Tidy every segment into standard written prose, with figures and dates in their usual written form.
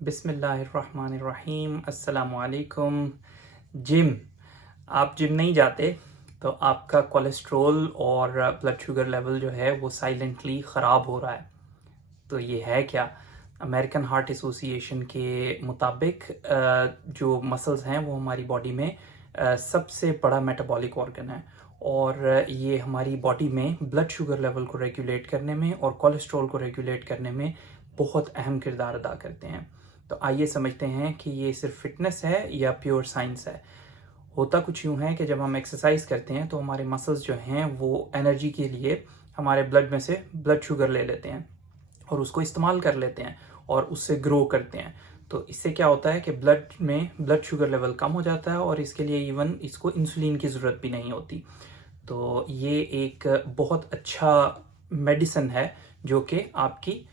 बिस्मिल्लाहिर्रहमानिर्रहीम। अस्सलाम वालेकुम। जिम, आप जिम नहीं जाते तो आपका कोलेस्ट्रॉल और ब्लड शुगर लेवल जो है वो साइलेंटली ख़राब हो रहा है। तो ये है क्या? अमेरिकन हार्ट एसोसिएशन के मुताबिक जो मसल्स हैं वो हमारी बॉडी में सबसे बड़ा मेटाबॉलिक ऑर्गन है और ये हमारी बॉडी में ब्लड शुगर लेवल को रेगुलेट करने में और कोलेस्ट्रॉल को रेगुलेट करने में बहुत अहम किरदार अदा करते हैं। तो आइए समझते हैं कि ये सिर्फ फिटनेस है या प्योर साइंस है। होता कुछ यूँ है कि जब हम एक्सरसाइज करते हैं तो हमारे मसल्स जो हैं वो एनर्जी के लिए हमारे ब्लड में से ब्लड शुगर ले लेते हैं और उसको इस्तेमाल कर लेते हैं और उससे ग्रो करते हैं। तो इससे क्या होता है कि ब्लड में ब्लड शुगर लेवल कम हो जाता है और इसके लिए इवन इसको इंसुलिन की ज़रूरत भी नहीं होती। तो ये एक बहुत अच्छा मेडिसिन है जो कि आपकी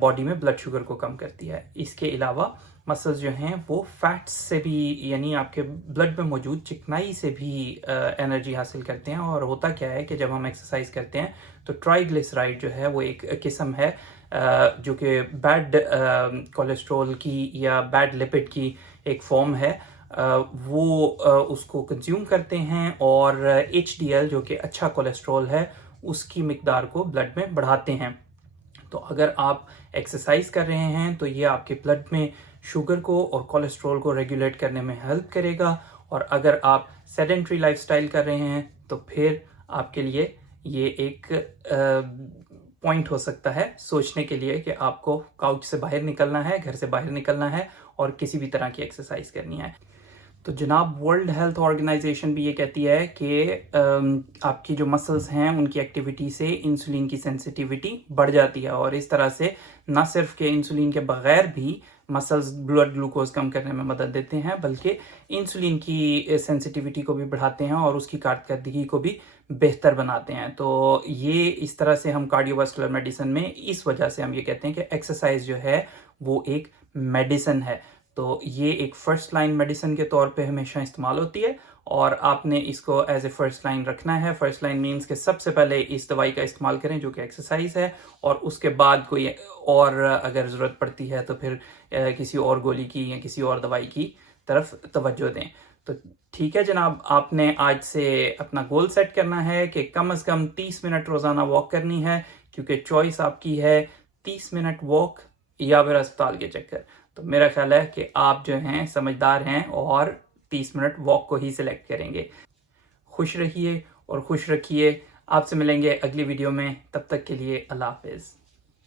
बॉडी में ब्लड शुगर को कम करती है। इसके अलावा मसल्स जो हैं वो फैट्स से भी, यानी आपके ब्लड में मौजूद चिकनाई से भी एनर्जी हासिल करते हैं। और होता क्या है कि जब हम एक्सरसाइज करते हैं तो ट्राइग्लिसराइड जो है वो एक किस्म है जो कि बैड कोलेस्ट्रॉल की या बैड लिपिड की एक फॉर्म है। वो उसको कंज्यूम करते हैं और HDL जो कि अच्छा कोलेस्ट्रॉल है उसकी मिकदार को ब्लड में बढ़ाते हैं। तो अगर आप एक्सरसाइज कर रहे हैं तो ये आपके ब्लड में शुगर को और कोलेस्ट्रॉल को रेगुलेट करने में हेल्प करेगा। और अगर आप सेडेंट्री लाइफस्टाइल कर रहे हैं तो फिर आपके लिए ये एक पॉइंट हो सकता है सोचने के लिए कि आपको काउच से बाहर निकलना है, घर से बाहर निकलना है और किसी भी तरह की एक्सरसाइज करनी है। तो जनाब, वर्ल्ड हेल्थ ऑर्गेनाइजेशन भी ये कहती है कि आपकी जो मसल्स हैं उनकी एक्टिविटी से इंसुलिन की सेंसिटिविटी बढ़ जाती है और इस तरह से न सिर्फ कि इंसुलिन के बगैर भी मसल्स ब्लड ग्लूकोज कम करने में मदद देते हैं बल्कि इंसुलिन की सेंसिटिविटी को भी बढ़ाते हैं और उसकी कारकर्दगी को भी बेहतर बनाते हैं। तो ये इस तरह से हम कार्डियोवास्कुलर मेडिसिन में इस वजह से हम ये कहते हैं कि एक्सरसाइज जो है वो एक मेडिसिन है। तो ये एक फर्स्ट लाइन मेडिसिन के तौर पे हमेशा इस्तेमाल होती है और आपने इसको एज ए फर्स्ट लाइन रखना है। फर्स्ट लाइन मीन्स कि सबसे पहले इस दवाई का इस्तेमाल करें जो कि एक्सरसाइज है और उसके बाद कोई और अगर ज़रूरत पड़ती है तो फिर किसी और गोली की या किसी और दवाई की तरफ तवज्जो दें। तो ठीक है जनाब, आपने आज से अपना गोल सेट करना है कि कम से कम 30 मिनट रोज़ाना वॉक करनी है, क्योंकि चॉइस आपकी है 30 मिनट वॉक या फिर अस्पताल के चक्कर। तो मेरा ख्याल है कि आप जो हैं समझदार हैं और 30 मिनट वॉक को ही सिलेक्ट करेंगे। खुश रहिए और खुश रखिए। आपसे मिलेंगे अगली वीडियो में, तब तक के लिए अल्लाह हाफिज़।